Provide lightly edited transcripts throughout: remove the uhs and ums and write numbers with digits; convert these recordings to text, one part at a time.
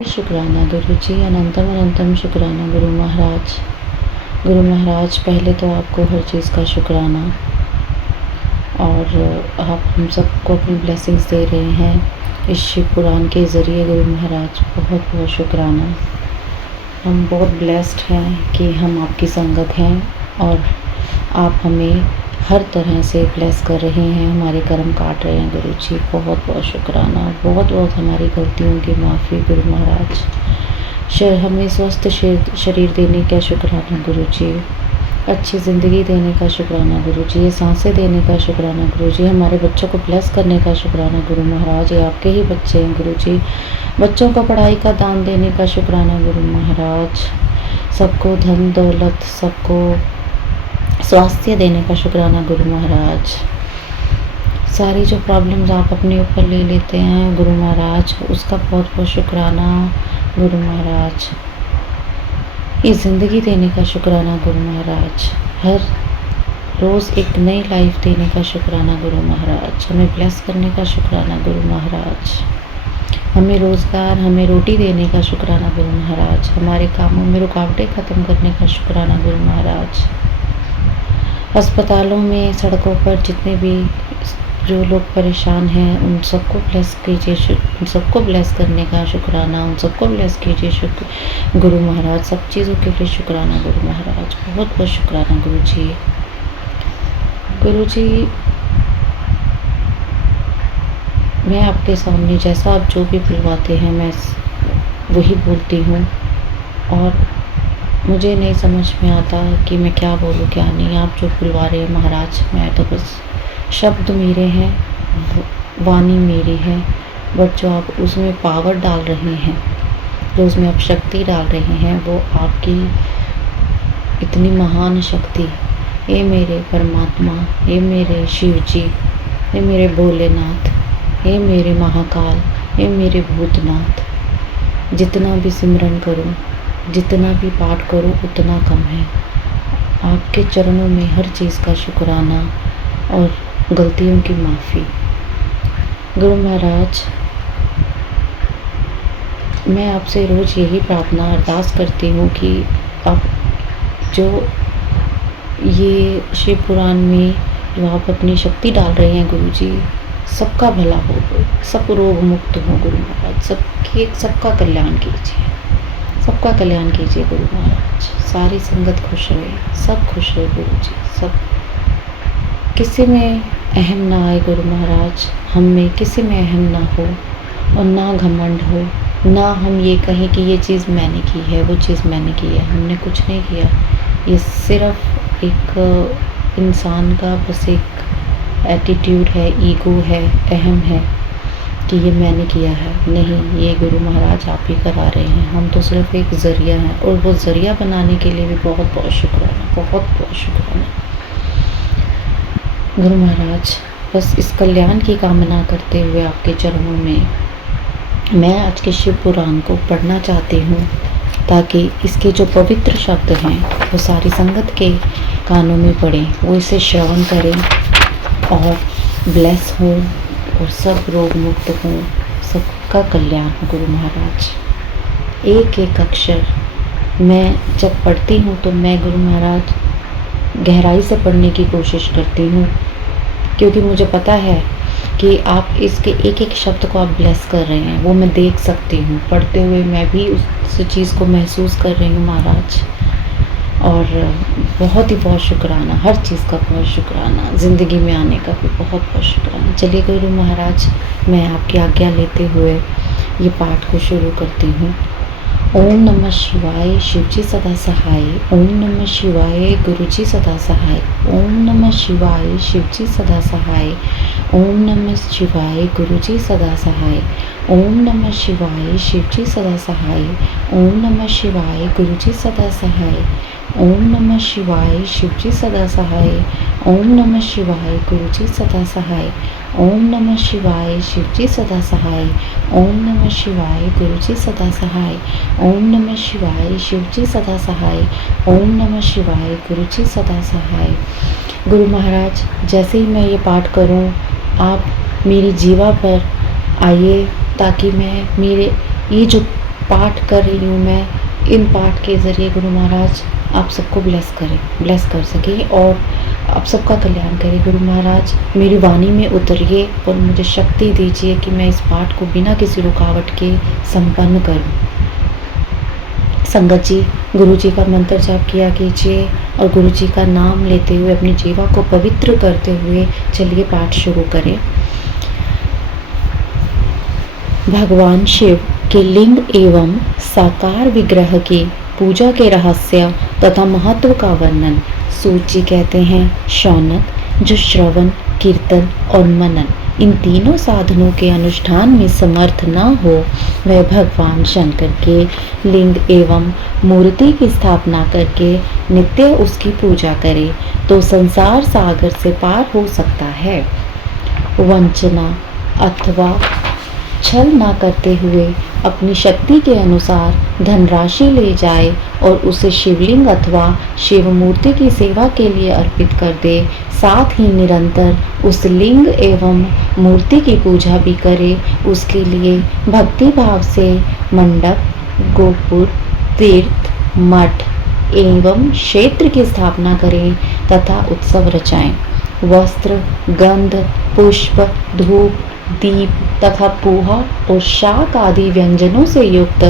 शुक्राना गुरु जी, अनंतम अनंतम शुक्राना गुरु महाराज। गुरु महाराज, पहले तो आपको हर चीज़ का शुक्राना, और आप हम सबको अपनी ब्लेसिंग्स दे रहे हैं इस शिव पुराण के ज़रिए। गुरु महाराज, बहुत बहुत शुक्राना। हम बहुत ब्लेस्ड हैं कि हम आपकी संगत हैं और आप हमें हर तरह से ब्लेस कर रहे हैं, हमारे कर्म काट रहे हैं। गुरु जी, बहुत बहुत शुक्राना। बहुत बहुत हमारी गलतियों की माफ़ी गुरु महाराज। हमें स्वस्थ शरीर देने का शुक्राना गुरु जी। अच्छी ज़िंदगी देने का शुक्राना गुरु जी। ये सांसें देने का शुक्राना गुरु जी। हमारे बच्चों को ब्लेस करने का शुक्राना गुरु महाराज। ये आपके ही बच्चे हैं गुरु जी। बच्चों को पढ़ाई का दान देने का शुक्राना गुरु महाराज। सबको धन दौलत, सबको स्वास्थ्य देने का शुक्राना गुरु महाराज। सारी जो प्रॉब्लम्स आप अपने ऊपर ले लेते हैं गुरु महाराज, उसका बहुत बहुत शुक्राना गुरु महाराज। ये ज़िंदगी देने का शुक्राना गुरु महाराज। हर रोज़ एक नई लाइफ देने का शुक्राना गुरु महाराज। हमें ब्लेस करने का शुक्राना गुरु महाराज। हमें रोज़गार, हमें रोटी देने का शुक्राना गुरु महाराज। हमारे कामों में रुकावटें ख़त्म करने का शुक्राना गुरु महाराज। अस्पतालों में, सड़कों पर जितने भी जो लोग परेशान हैं, उन सबको ब्लेस कीजिए, उन सबको ब्लेस करने का शुक्राना, उन सबको ब्लेस कीजिए गुरु महाराज। सब चीज़ों के लिए शुक्राना गुरु महाराज। बहुत बहुत शुक्राना गुरु जी। गुरु जी, मैं आपके सामने जैसा आप जो भी बुलवाते हैं, मैं वही बोलती हूँ, और मुझे नहीं समझ में आता कि मैं क्या बोलूँ क्या नहीं। आप जो बुलवा रहे हैं महाराज, मैं तो बस शब्द मेरे हैं, वाणी मेरी है, बट जो आप उसमें पावर डाल रहे हैं, जो उसमें आप शक्ति डाल रहे हैं, वो आपकी इतनी महान शक्ति। ये मेरे परमात्मा, ये मेरे शिव जी, ये मेरे भोलेनाथ, ये मेरे महाकाल, ये मेरे भूतनाथ। जितना भी सिमरन करूं, जितना भी पाठ करूं, उतना कम है। आपके चरणों में हर चीज़ का शुक्राना और गलतियों की माफ़ी। गुरु महाराज, मैं आपसे रोज़ यही प्रार्थना अरदास करती हूँ कि आप जो ये शिव पुराण में जो आप अपनी शक्ति डाल रहे हैं गुरु जी, सबका भला हो, सब रोग मुक्त हो गुरु महाराज। सबका कल्याण कीजिए, सबका कल्याण कीजिए गुरु महाराज। सारी संगत खुश रहे, सब खुश रहे गुरु जी। सब किसी में अहम ना आए गुरु महाराज, हम में किसी में अहम ना हो, और ना घमंड हो, ना हम ये कहें कि ये चीज़ मैंने की है, वो चीज़ मैंने की है। हमने कुछ नहीं किया। ये सिर्फ एक इंसान का बस एक एटीट्यूड है, ईगो है, अहम है कि ये मैंने किया है। नहीं, ये गुरु महाराज आप ही करा रहे हैं। हम तो सिर्फ एक ज़रिया हैं, और वो ज़रिया बनाने के लिए भी बहुत बहुत शुक्राना, बहुत बहुत शुक्राना गुरु महाराज। बस इस कल्याण की कामना करते हुए आपके चरणों में मैं आज के शिव पुराण को पढ़ना चाहती हूँ, ताकि इसके जो पवित्र शब्द हैं वो सारी संगत के कानों में पड़ें, वो इसे श्रवण करें और ब्लेस हों, और सब रोग मुक्त हों, सबका कल्याण हो गुरु महाराज। एक एक अक्षर मैं जब पढ़ती हूँ तो मैं गुरु महाराज गहराई से पढ़ने की कोशिश करती हूँ, क्योंकि मुझे पता है कि आप इसके एक एक शब्द को आप ब्लेस कर रहे हैं। वो मैं देख सकती हूँ, पढ़ते हुए मैं भी उस चीज़ को महसूस कर रही हूँ महाराज। और बहुत ही बहुत शुक्राना, हर चीज़ का बहुत शुक्राना, ज़िंदगी में आने का भी बहुत बहुत शुक्राना। चलिए गुरु महाराज, मैं आपकी आज्ञा लेते हुए ये पाठ को शुरू करती हूँ। ओम नमः शिवाय, शिवजी सदा सहाय। ओम नमः शिवाय, गुरुजी सदा सहाय। ओम नमः शिवाय, शिवजी सदा सहाय। ओम नमः शिवाय, गुरुजी सदा सहाय। ओम नमः शिवाय, शिवजी सदा सहाय। ओम नमः शिवाय, गुरुजी सदा सहाय। ओम नमः शिवाय, शिवजी सदा सहाय। ओम नमः शिवाय, गुरुजी सदा सहाय। ओम नमः शिवाय, शिवजी सदा सहाय। ओम नमः शिवाय, गुरुजी सदा सहाय। ओम नमः शिवाय, शिवजी सदा सहाय। ओम नमः शिवाय, गुरुजी सदा सहाय। गुरु महाराज, जैसे ही मैं ये पाठ करूं, आप मेरी जीवा पर आइए, ताकि मैं मेरे ये जो पाठ कर रही हूँ मैं, इन पाठ के ज़रिए गुरु महाराज आप सबको ब्लेस कर सके और आप सबका कल्याण करे। गुरु महाराज मेरी वाणी में उतरिए और मुझे शक्ति दीजिए कि मैं इस पाठ को बिना किसी रुकावट के संपन्न करूं। संगत जी, गुरु जी का मंत्र जाप किया कीजिए और गुरु जी का नाम लेते हुए अपनी जीवा को पवित्र करते हुए चलिए पाठ शुरू करें। भगवान शिव के लिंग एवं साकार विग्रह की पूजा के रहस्य तथा महत्व का वर्णन सूत जी कहते हैं। शौनक, जो श्रवण, कीर्तन और मनन इन तीनों साधनों के अनुष्ठान में समर्थ न हो, वह भगवान शंकर के लिंग एवं मूर्ति की स्थापना करके नित्य उसकी पूजा करे तो संसार सागर से पार हो सकता है। वंचना अथवा छल न करते हुए अपनी शक्ति के अनुसार धनराशि ले जाए और उसे शिवलिंग अथवा शिव मूर्ति की सेवा के लिए अर्पित कर दे, साथ ही निरंतर उस लिंग एवं मूर्ति की पूजा भी करे। उसके लिए भक्ति भाव से मंडप, गोपुर, तीर्थ, मठ एवं क्षेत्र की स्थापना करें तथा उत्सव रचाएं। वस्त्र, गंध, पुष्प, धूप, दीप तथा पोहा और शाक आदि व्यंजनों से युक्त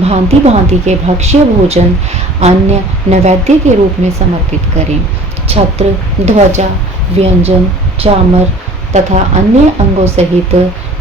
भांति भांति के भक्ष्य भोजन अन्य नैवेद्य के रूप में समर्पित करें। छत्र, ध्वजा, व्यंजन, चामर तथा अन्य अंगों सहित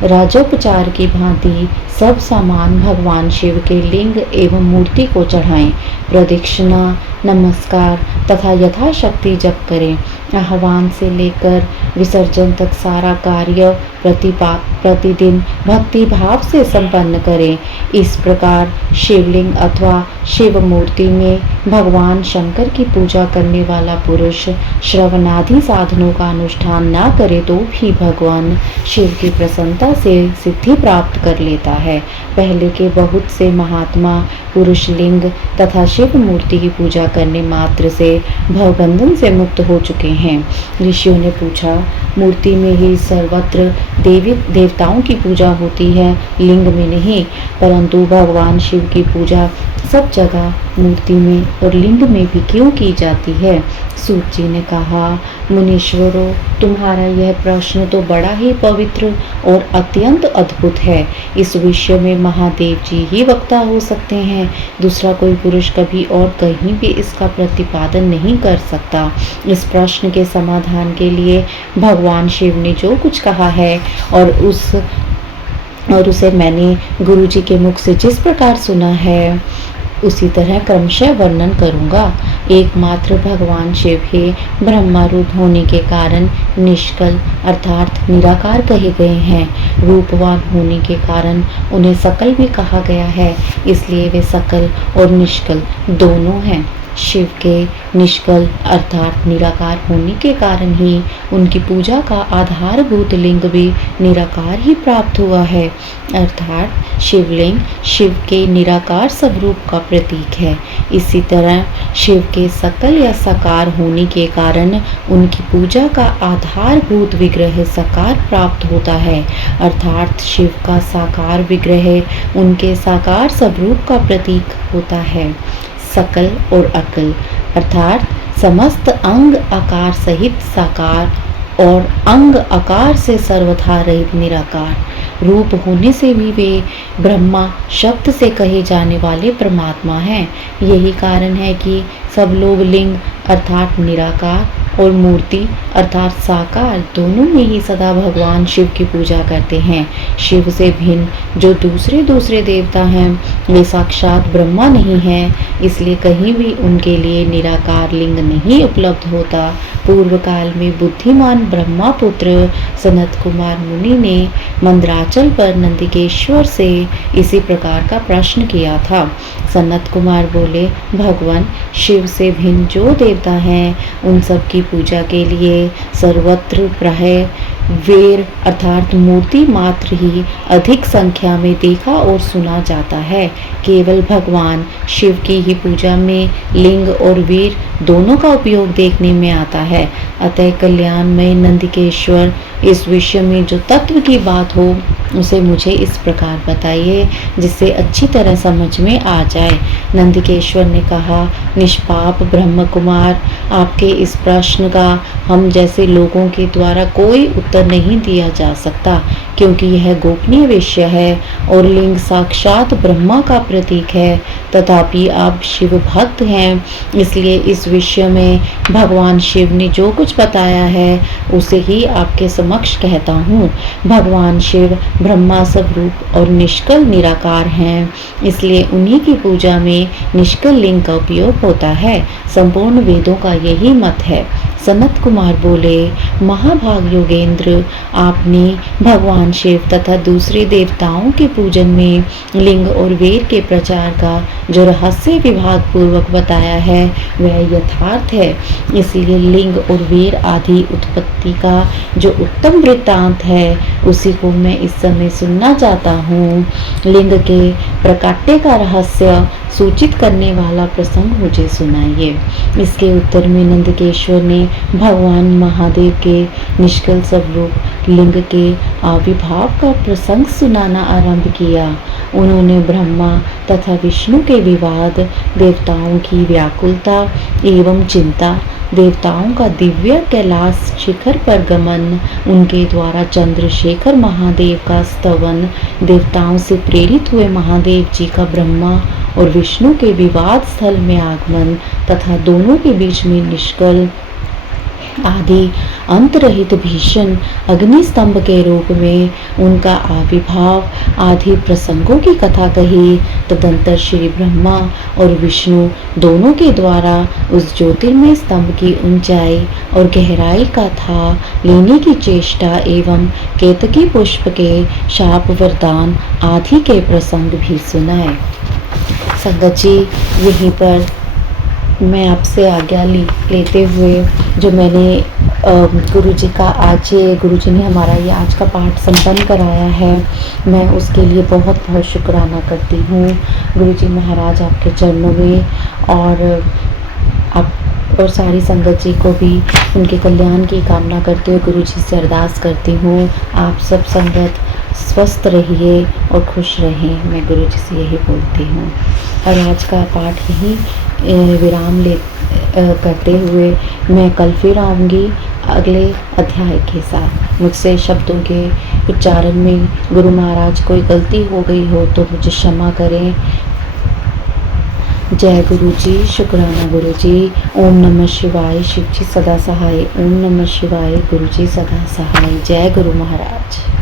राजोपचार की भांति सब सामान भगवान शिव के लिंग एवं मूर्ति को चढ़ाएं। प्रदक्षिणा, नमस्कार तथा यथाशक्ति जप करें। आह्वान से लेकर विसर्जन तक सारा कार्य प्रतिदिन भक्ति भाव से संपन्न करें। इस प्रकार शिवलिंग अथवा शिव मूर्ति में भगवान शंकर की पूजा करने वाला पुरुष श्रवणादि साधनों का अनुष्ठान न करे तो भी भगवान शिव की प्रसन्नता से सिद्धि प्राप्त कर लेता है। पहले के बहुत से महात्मा पुरुष लिंग तथा शिव मूर्ति की पूजा करने मात्र से भवबंधन से मुक्त हो चुके हैं। ऋषियों ने पूछा, मूर्ति में ही सर्वत्र देवताओं की पूजा होती है, लिंग में नहीं, परंतु भगवान शिव की पूजा सब जगह मूर्ति में और लिंग में भी क्यों की जाती है? सूत जी ने कहा, मुनीश्वरों, तुम्हारा यह प्रश्न तो बड़ा ही पवित्र और अत्यंत अद्भुत है। इस विषय में महादेव जी ही वक्ता हो सकते हैं। दूसरा कोई पुरुष कभी और कहीं भी इसका प्रतिपादन नहीं कर सकता। इस प्रश्न के समाधान के लिए भगवान शिव ने जो कुछ कहा है और उसे मैंने गुरु जी के मुख से जिस प्रकार सुना है, उसी तरह क्रमशः वर्णन करूंगा। एकमात्र भगवान शिव ही ब्रह्मा रूप होने के कारण निष्कल अर्थात निराकार कहे गए हैं। रूपवान होने के कारण उन्हें सकल भी कहा गया है, इसलिए वे सकल और निष्कल दोनों हैं। शिव के निष्कल अर्थात निराकार होने के कारण ही उनकी पूजा का आधारभूत लिंग भी निराकार ही प्राप्त हुआ है, अर्थात शिवलिंग शिव के निराकार स्वरूप का प्रतीक है। इसी तरह शिव के सकल या साकार होने के कारण उनकी पूजा का आधारभूत विग्रह साकार प्राप्त होता है, अर्थात शिव का साकार विग्रह उनके साकार स्वरूप का प्रतीक होता है। सकल और अकल अर्थात समस्त अंग आकार सहित साकार और अंग आकार से सर्वथा रहित निराकार रूप होने से भी वे ब्रह्मा शब्द से कहे जाने वाले परमात्मा हैं। यही कारण है कि सब लोग लिंग अर्थात निराकार और मूर्ति अर्थात साकार दोनों में ही सदा भगवान शिव की पूजा करते हैं। शिव से भिन्न जो दूसरे देवता हैं वे साक्षात ब्रह्मा नहीं हैं, इसलिए कहीं भी उनके लिए निराकार लिंग नहीं उपलब्ध होता। पूर्व काल में बुद्धिमान ब्रह्मा पुत्र सनत कुमार मुनि ने मंदराचल पर नंदिकेश्वर से इसी प्रकार का प्रश्न किया था। सनत कुमार बोले, भगवान शिव से भिन्न जो देवता हैं उन सब की पूजा के लिए सर्वत्र प्राय वेर अर्थात मूर्ति मात्र ही अधिक संख्या में देखा और सुना जाता है। केवल भगवान शिव की ही पूजा में लिंग और वीर दोनों का उपयोग देखने में आता है। अतः कल्याणमय नंदिकेश्वर इस विषय में जो तत्व की बात हो उसे मुझे इस प्रकार बताइए जिससे अच्छी तरह समझ में आ जाए। नंदकेश्वर ने कहा, निष्पाप ब्रह्म कुमार, आपके इस प्रश्न का हम जैसे लोगों के द्वारा कोई उत्तर नहीं दिया जा सकता, क्योंकि यह गोपनीय विषय है और लिंग साक्षात ब्रह्मा का प्रतीक है। तथापि आप शिव भक्त हैं, इसलिए इस विषय में भगवान शिव ने जो कुछ बताया है उसे ही आपके समक्ष कहता हूँ। भगवान शिव ब्रह्मा स्वरूप और निष्कल निराकार हैं, इसलिए उन्हीं की पूजा में निष्कल लिंग का उपयोग होता है। संपूर्ण वेदों का यही मत है। सनत कुमार बोले, महाभाग योगेंद्र, आपने भगवान शिव तथा दूसरे देवताओं के पूजन में लिंग और वेद के प्रचार का जो रहस्य विभाग पूर्वक बताया है वह यथार्थ है। इसलिए लिंग और वेद आदि उत्पत्ति का जो उत्तम वृत्तांत है उसी को मैं इस समय सुनना चाहता हूँ। लिंग के प्रकाट्य का रहस्य सूचित करने वाला प्रसंग मुझे सुनाइए। इसके उत्तर में नंदकेश्वर ने भगवान महादेव के निष्कल स्वरूप लिंग के आविर्भाव का प्रसंग सुनाना आरंभ किया। उन्होंने ब्रह्मा तथा विष्णु के विवाद, देवताओं की व्याकुलता एवं चिंता, देवताओं का दिव्य कैलाश शिखर पर गमन, उनके द्वारा चंद्रशेखर महादेव का स्तवन, देवताओं से प्रेरित हुए महादेव जी का ब्रह्मा और विष्णु के विवाद स्थल में आगमन तथा दोनों के बीच में निष्कल आदि अंतरहित भीषण अग्निस्तंभ के रूप में उनका आविर्भाव आदि प्रसंगों की कथा कही। तदंतर श्री ब्रह्मा और विष्णु दोनों के द्वारा उस ज्योतिर्मय स्तंभ की ऊंचाई और गहराई का था लेने की चेष्टा एवं केतकी पुष्प के शाप वरदान आदि के प्रसंग भी सुनाए। संगत जी, यहीं पर मैं आपसे आज्ञा लेते हुए जो मैंने गुरुजी का आज गुरुजी ने हमारा ये आज का पाठ संपन्न कराया है, मैं उसके लिए बहुत बहुत शुक्राना करती हूँ। गुरुजी महाराज आपके चरणों में और सारी संगत जी को भी उनके कल्याण की कामना करते हुए गुरुजी से अरदास करती हूँ। आप सब संगत स्वस्थ रहिए और खुश रहें, मैं गुरुजी से यही बोलती हूँ। और आज का पाठ यहीं विराम करते हुए मैं कल फिर आऊँगी अगले अध्याय के साथ। मुझसे शब्दों के उच्चारण में गुरु महाराज कोई गलती हो गई हो तो मुझे क्षमा करें। जय गुरु जी, शुक्राना गुरु जी। ओम नमः शिवाय, शिव जी सदा सहाय। ओम नमः शिवाय, गुरु जी सदा सहाय। जय गुरु महाराज।